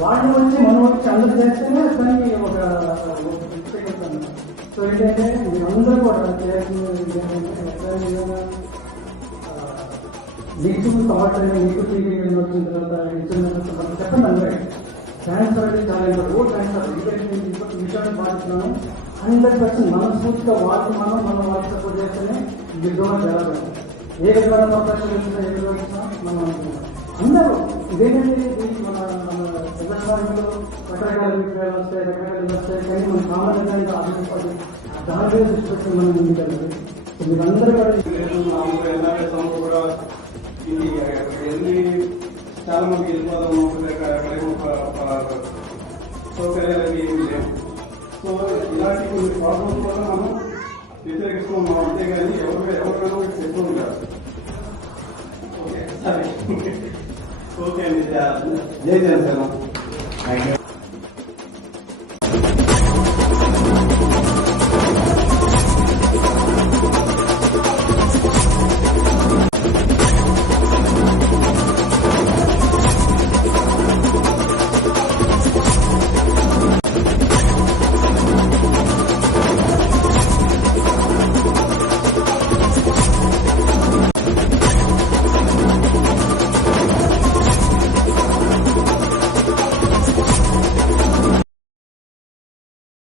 వాళ్ళు వచ్చి మనం వచ్చి అందరు చేస్తేనే దానికి ఒక సో ఏంటంటే మీరందరూ కూడా చేయాల్సింది నీకు థాట్ నీకు టీవీ వచ్చిన తర్వాత చెప్పండి అందరూ. ట్రాన్స్ఫర్ అనేది చాలా ఇంపార్టెంట్ ఓ ట్రాన్స్ఫర్ విషయాన్ని పాటిస్తున్నాము హండ్రెడ్ పర్సెంట్ మనస్ఫూర్తిగా వాళ్ళు మనం మనం వాళ్ళకి సపోర్ట్ చేస్తేనే విద్రోహం జరగదు. ఏ విధంగా అవకాశం ఏ విధంగా మనం అనుకుంటాం. అందరూ ఇదేంటంటే ఇది మన మన రకరకాల వస్తాయి రకరకాల వస్తాయి కానీ మన సామాన్యంగా దాని మీద దృష్టి పెట్టి మనం ముందుకెళ్ళాలి మీరందరూ కూడా ఇది వెళ్ళి చాలా మంది వెళ్ళిపోదాము సౌకర్యాలు ఏమి లేవు సో ఇలాంటి కొన్ని ప్రాబ్లమ్స్ కూడా మనం వ్యతిరేకిస్తున్నాం అంతేగాని ఎవరు ఎవరికైనా చెప్తూ ఉంటారు ఓకే సరే. ఓకే అండి జై జనసేన. Thank you.